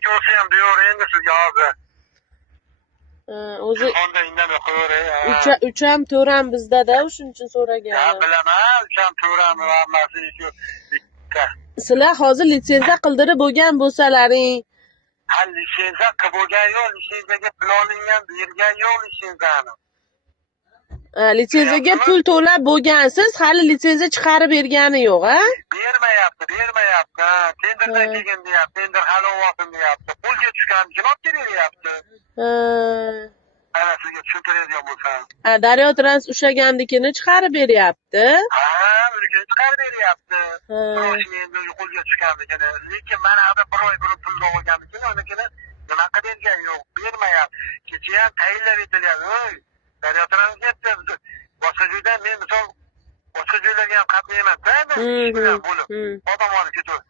ikkovsi ham diyor endi sizga hozir. O'zi Telefonda indamay qo'yaver. 3 ham 4 ham bizda-da, shuning uchun Ha, so'raganim. bilaman, ucham to'rami hammasi shu bitta. Sizlar hozir litsenziya qildirib bo'lgan bo'lsalaring, Ha, lisenziya qilib bo'lgan yo'q, lisenziyaga pul olingan, bergan yo'q lisenziyani. litsenziyaga pul to'lab bo'lgansiz, hali litsenziya chiqarib bergani yo'q, a? Bermayapti. Ha, tenderdan kelgan deyapti, tender hali olsin deyapti. Qo'lga tushgan kim olib kelaveryapti? Ana sizga tushuntiradigan bo'lsam. Daryo Trans ushlagandikini chiqarib beryapti. Ha, unikini chiqarib beryapti. Biroshni endi qo'lga tushganligini. Lekin mana hada bir oy burun pul olganligini, unikini nima qilib bergan yo'q, bermayapti. Kecha ham tayinlab aytilyapti. Daryo Trans debdi. Boshqa joyda men misol boshqa joylarga ham qatnayman-da, ish bilan bo'lib. Odam olib ketib.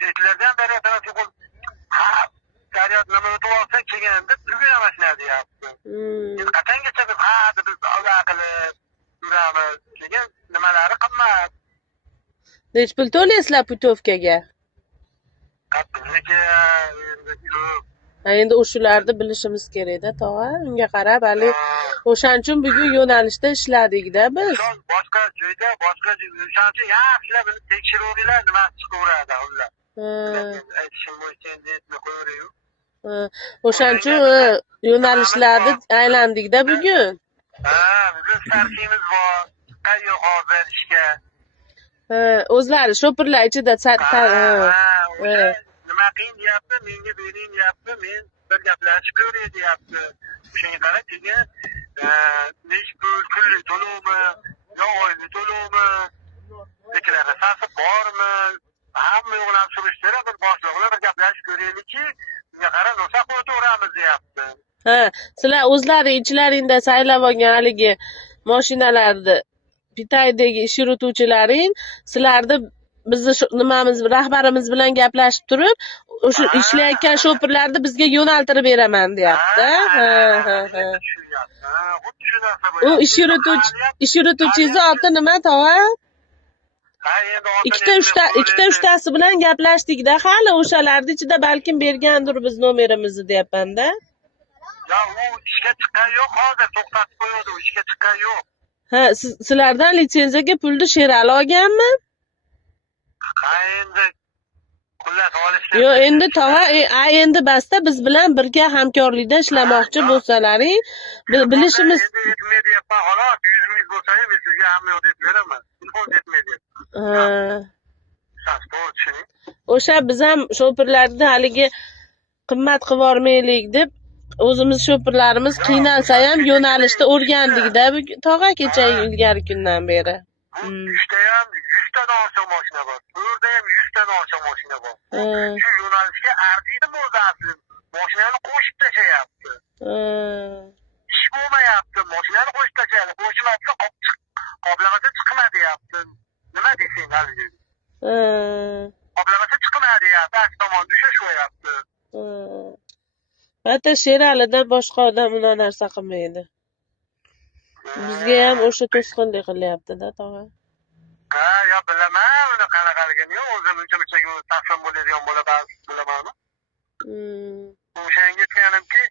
Sizlardan Daryo Trans qo'l. Ha, Daryo nima o'tib olsa kelganda pulga mashina deyapti. Qachongacha biz biz Alloh qilib yuramiz degan nimalari qimmat. Nech pul to'laysizlar putovkaga? Qatniki Endi o'shularni bilishimiz kerak-da, tog'a. Unga qarab, hali o'shaning uchun bugun yo'nalishda ishladik-da biz. boshqa joyda, o'shaning uchun yaxshilab buni tekshiruvilar nima chiqaveradi ular. Aytishim bo'yicha endi aytmay qo'yaver-yu. O'shaning uchun yo'nalishlarni aylandik-da bugun. Ha, bizning startimiz bor. Tayyor hozir ishga. O'zlari shopirlar ichida nima qiyin deyapti, menga bering deyapti, men bir gaplashib ko'ray deyapti. O'shanga qarab keyin nechi pul, kunlik to'lovmi, yo oylik to'lovmi, deklaratsiyasi bormi, hamma yo'qlarni surishtirib, bir boshliqlar bir gaplashib ko'raylikki, unga qarab ruxsat qo'yib deyapti. Sizlar o'zlari ichlaringda saylab olgan haligi mashinalarni Pitaydagi ish yurituvchilaring sizlarni bizni nimamiz rahbarimiz bilan gaplashib turib, o'sha ishlayotgan shopirlarni bizga yo'naltirib beraman deyapti. U ish yurituvchingiz oti nima, tog'a? Ikkita uchtasi bilan gaplashdik-da, hali o'shalarning ichida balkim bergandir biz nomerimizni deyapman-da. Ya u ishga chiqqan yo'q, hozir to'xtatib qo'yadi, u ishga chiqqan yo'q. Sizlardan litsenziyaga pulni Sherali olganmi? Endi xullas olishga. Yo'q, endi tog'a, endi basta biz bilan birga hamkorlikda ishlamoqchi bo'lsalaring, bilishimiz. Endi yetmaydi deyapman, xolos, 100 ming bo'lsa ham men sizga hamma yo'q deb beraman. Telefon yetmaydi. O'sha biz ham shopirlarni haligi qimmat qilib yubormaylik deb o'zimiz shopirlarimiz qiynalsa ham yo'nalishda o'rgandik-da tog'a kecha ilgari kundan beri. Uchta ham 100 tadan oshiq mashina bor. To'rda ham 100 tadan oshiq mashina bor. Shu yo'nalishga arziydimi o'zi asli? Mashinani qo'shib tashlayapti. Ish bo'lmayapti, mashinani qo'shib tashlayapti. Qo'shmasa qoplamasa chiqma deyapti. Nima desang hali? Qoplamasa chiqma deyapti. Past tomon tushishyapti. Hatto Sheralidan boshqa odam uni narsa qilmaydi. Bizga ham o'sha to'sqinlik qilyapti-da, tog'a. Ha, yo bilaman, uni qanaqaligini yo'q, o'zim uncha-munchaga taslim bo'ladigan bo'ladi, bilamanmi? O'shanga aytganimki,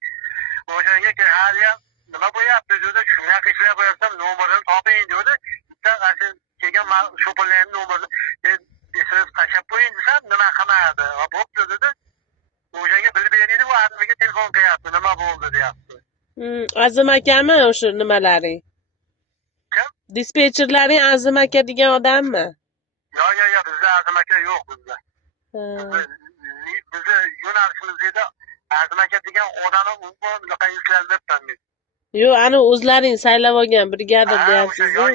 hali ham nima bo'lyapti dedi, shunaqa ishlab qo'yapsam, nomerini toping dedi. Bitta qarshi kelgan shopirlarning nomerini SMS tashlab qo'ying desam, nima qilmadi. Bo'pti dedi. O'shanga bilib beraylik, u admiga telefon qilyapti, nima bo'ldi deyapti. Azim akami o'sha nimalaring? Kim? Dispetcherlaring Azim aka degan odammi? Yo'q, bizda Azim aka yo'q bizda. Bizni yo'nalishimizda Azim aka degan odamni bunaqa yuzlanibman men. Yo'q, ana o'zlaring saylab olgan brigadir deyapsiz. Yo'q.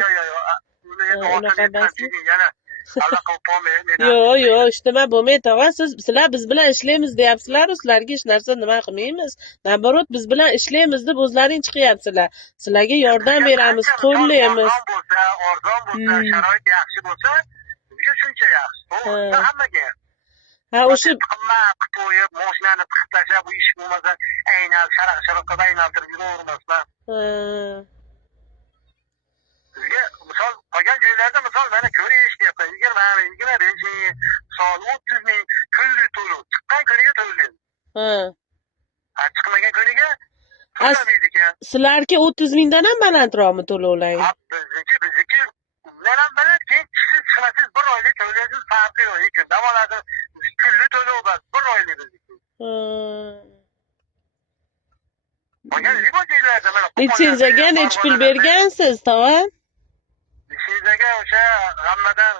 Uni endi yana Yo'q, ishtama bo'lmaydi, tog'a. Sizlar biz bilan ishlaymiz deyapsizlar, sizlarga hech narsa nima qilmaymiz. Naborot biz bilan ishlaymiz deb o'zlaring chiqyapsizlar. Sizlarga yordam beramiz, qo'llaymiz. Arzon bo'lsa, sharoit yaxshi bo'lsa, bizga shuncha yaxshi. Hammaga. O'sha qimmat qilib qo'yib, mashinani tiqib tashlab, bu ish bo'lmasa, sharaqqa aylantirib yuravermasman. Sizga misol qolgan joylarda mana ko'rish deyapman, 20 ming, 25 ming, misol 30 ming kunlik to'lov chiqqan kuniga to'laydi. Chiqmagan kuniga As to'lamaydi ekan. sizlarga 30 mingdan ham balandroqmi to'lovlaring? Bizniki undan ham baland, keyin chiqmasiz 1 oylik to'laysiz, farqi yo'q. Lekin dam oladi, kunlik to'lov bas 1 oylik bizniki. Magar libojlarda mana Litsenziyaga necha pul bergansiz, tova? Litsenziyaga o'sha hammadan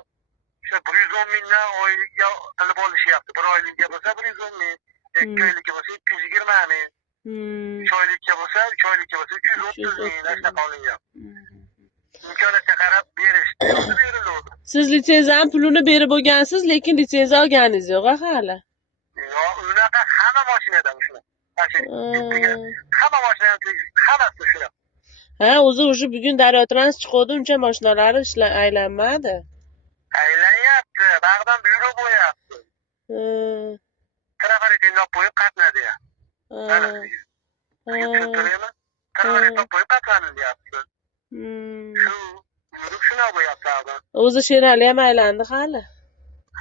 o'sha 110 mingdan oyga qilib olishyapti. 1 oylikka bo'lsa 110 ming, 2 oylikka bo'lsa 220 ming. 3 oylikka bo'lsa 330 ming shunaqa olinyapti. Imkoniyatga qarab berishdi, beriladi. Siz litsenziyani pulini berib bo'lgansiz, lekin litsenziya olganingiz yo'q hali. Yo'q, unaqa hamma mashinada shunaqa. Hamma mashinada hammasi shunaqa. Ha, o'zi bugun Daryo Trans chiqdi, uncha mashinalari aylanmadi. Aylanyapti, bag'dan byuro bo'yapti. Trafaretini olib qo'yib qatnayapti. Trafaretini olib qo'yib qatnayapti. Shunaqa bo'yapti. O'zi Sherali ham aylandi hali.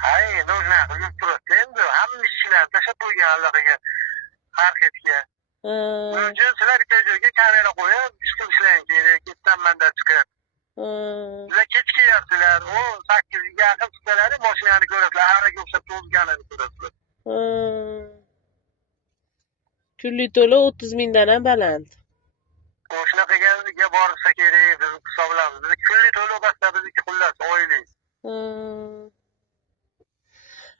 Hay, unaqa qilib turibdi endi. Hamma ishchilarni tashlab qo'ygan allaqaga, marketga. Uncha sizlar bitta joyga kamera qo'yib, ishlaying kerak, ketdanmanda chiqib. Sizlar kech kelyapsizlar, u 8 ga yaqin chiqsalar, mashinani ko'rasizlar, haraga o'xshab to'zganini ko'rasizlar. Kunlik to'lov 30 mingdan ham baland. Shunaqaga borsa kerak, biz hisoblamiz. Biz kunlik to'lov basta bizniki xullas oylik.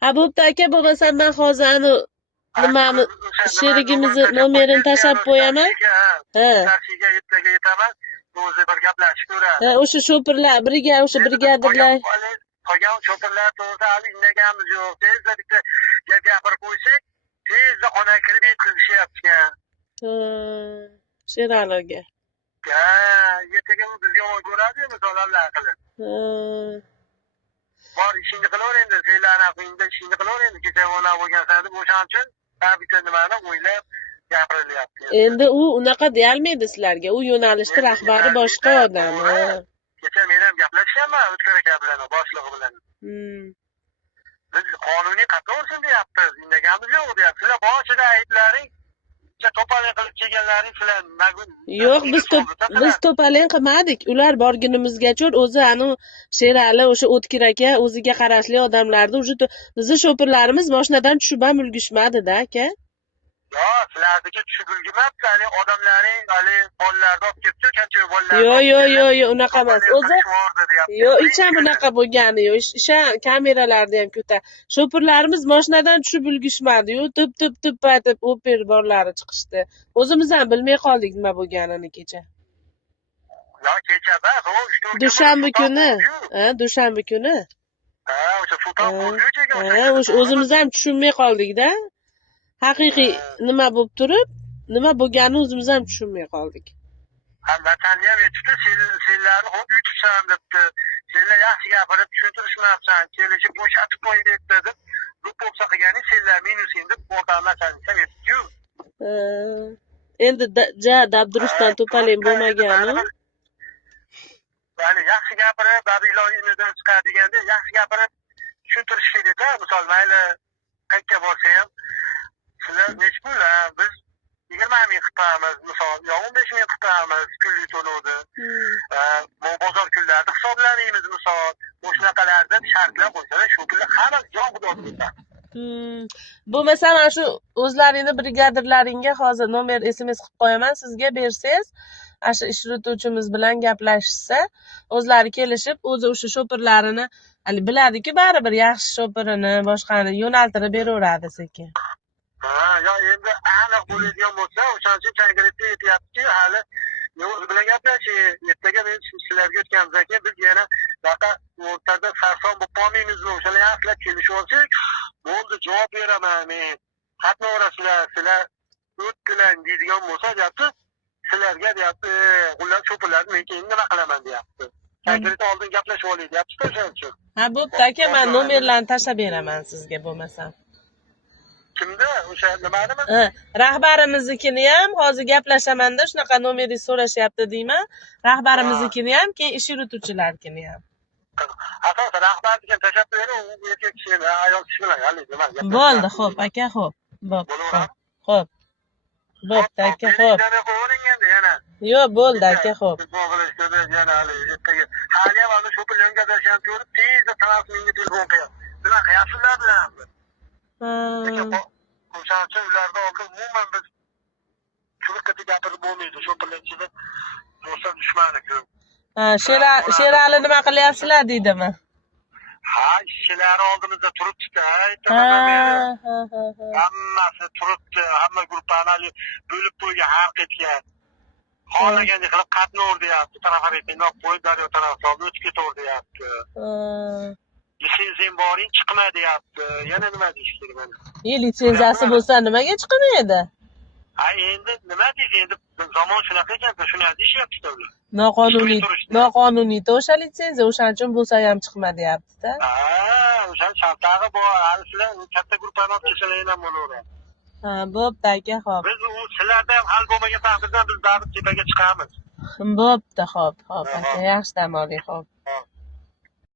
Ha, bo'pti aka, bo'lmasa men hozir nimani sherigimizni nomerini tashlab qo'yaman. Taksiga ertaga yetaman. O'zi bir gaplashib ko'ramiz. Ha, o'sha sho'pirlar, o'sha brigadirlar. Qolgan sho'pirlar to'g'risida hali indagamiz yo'q. Tezda bitta gap gapirib qo'ysak, tezda xonaga kirib yetkazishyapti. Sheraliga. Ha, ertaga bizga yomon ko'radi, misollar qilib. Bor ishingni qilaver endi, senlarni aqlingda ishingni qilaver endi. Kecha ona bo'lgansan deb o'shaning uchun bitta nimani o'ylab gapirilyapti. Endi u unaqa deyolmaydi sizlarga. U yo'nalishda rahbari boshqa odam. Kecha men ham gaplashyapman O'tkir aka bilan, boshlig'i bilan. Biz qonuniy qattiq bo'lsin deyapmiz. Indagamiz yo'q deyapti. Sizlar boshida ayblaring to'polon qilib kelganlaring sizlar yo'q, biz to'polon qilmadik. Ular borgunimizgacha o'zi Sherali o'sha O'tkir aka o'ziga qarashli odamlarni o'sha bizni sho'pirlarimiz mashinadan tushib ham ulgishmadi-da aka. Yo'q, sizlarniki tushib ulgimabdi. Hali odamlaring, hali bolalarni olib ketdi, qancha bolalar. Yo'q, unaqa emas. O'zi yo'q, hech ham unaqa bo'lgani yo'q. Isha kameralarni ham ko'tar. Sho'pirlarimiz mashinadan tushib ulgishmadi-yu, tip aytib oper borlari chiqishdi. O'zimiz ham bilmay qoldik nima bo'lganini kecha. Yo'q, kechada, dushanba kuni. Dushanba kuni. O'sha sulton bo'ldi-ku. O'zimiz ham tushunmay qoldik-da. Haqiqiy nima bo'lib turib, nima bo'lganini o'zimiz ham tushunmay qoldik. Vatanni ham aytibdi, senlarni xo'p yutibsan debdi. Senlar yaxshi gapirib tushuntirishmabsan, kelishib bo'shatib qo'y debdi deb, bu bo'lsa qilganing senlar minusing deb o'rtamlasangiz ham aytdi-ku. Endi dabdurustdan to'polon bo'lmagani. Ya'ni yaxshi gapirib, iloyimizdan chiqadiganda yaxshi gapirib tushuntirish kerak-da. Misol mayli qayerga borsa ham sizlar necha pul, biz 20 ming qilamiz, misol, yo 15 ming qilamiz kunlik to'lovni. Bozor kunlarida hisoblanamiz, misol, o'shanaqalarda shartlar qo'ysalar, shu kunlar hamma jon xudoga ketadi. Bo'lmasa mana shu o'zlaringni brigadirlaringga hozir nomer SMS qilib qo'yaman, sizga bersangiz, asha ish yurituvchimiz bilan gaplashishsa, o'zlari kelishib, o'zi o'sha sho'pirlarini, hali biladi-ku, baribir yaxshi sho'pirini, boshqani yo'naltirib beraveradi sekin. Yo endi aniq bo'ladigan bo'lsa, o'shaning uchun konkretni aytyapti-ki, hali o'zi bilan gaplashing. Ertaga men sizlarga o'tganimizdan keyin biz yana bunaqa o'rtada sarson bo'lib qolmaymizmi? O'shalar yaxshilab kelishib olsak, bo'ldi, javob beraman men. Qatnaverasizlar, sizlar o'tdilar deydigan bo'lsa, deyapti, sizlarga deyapti, ular sho'pirlarni men keyin nima qilaman deyapti. Konkret oldin gaplashib olaylik deyapti o'shaning uchun. Ha, bo'pti aka, men nomerlarni tashlab beraman sizga bo'lmasa. Kimda? O'sha nimanimi? Rahbarimiznikini ham hozir gaplashamanda shunaqa nomeringizni so'rashyapti deyman. Rahbarimiznikini ham, keyin ish yurituvchilarnikini ham. Asosan rahbarlikka tashlab bering, u erkak kishi, ayol kishi bilan haligi. Bo'ldi, xo'p aka, xo'p. Bo'pti. xo'p. Bo'pti aka, xo'p. yana Yo'q, bo'ldi aka, xo'p. hali ham ana shu pulga berishni ko'rib tezda tanasi menga telefon qiladi. Nima qilyapsizlar bilan? O'shaning uchun ularni oldin umuman biz churqatib gapirib bo'lmaydi. Shu bilan ichida do'stlar dushmani ko'p. Sherali nima qilyapsizlar deydimi? Ha, ishchilari oldimizda turibdi-da. Hammasi turibdi. Hamma guruhlarni bo'lib qo'ygan, hal etgan. Xohlagandek qilib qatnov deyapti. Tarafaretini olib qo'yib, daryo tarafdan o'tib ketaver deyapti. Litsenziyam boring, chiqma deyapti. Yana nima deyish kerak mana? Litsenziyasi bo'lsa nimaga chiqmaydi? Ha, endi nima deysiz? Endi zamon shunaqa ekan, shuni deyishyapti ular. Noqonuniy o'sha litsenziya, o'shaning uchun bo'lsa ham chiqma deyapti-da. Ha, o'sha shartlari bor. Hali sizlar katta guruhlarni olib kelsalar ham bo'laveradi. Ha, bo'pti aka, xo'p. Biz u sizlarda ham hal bo'lmagan taqdirda biz baribir tepaga chiqamiz. Bo'pti, xo'p, aka, yaxshi dam oling, xo'p.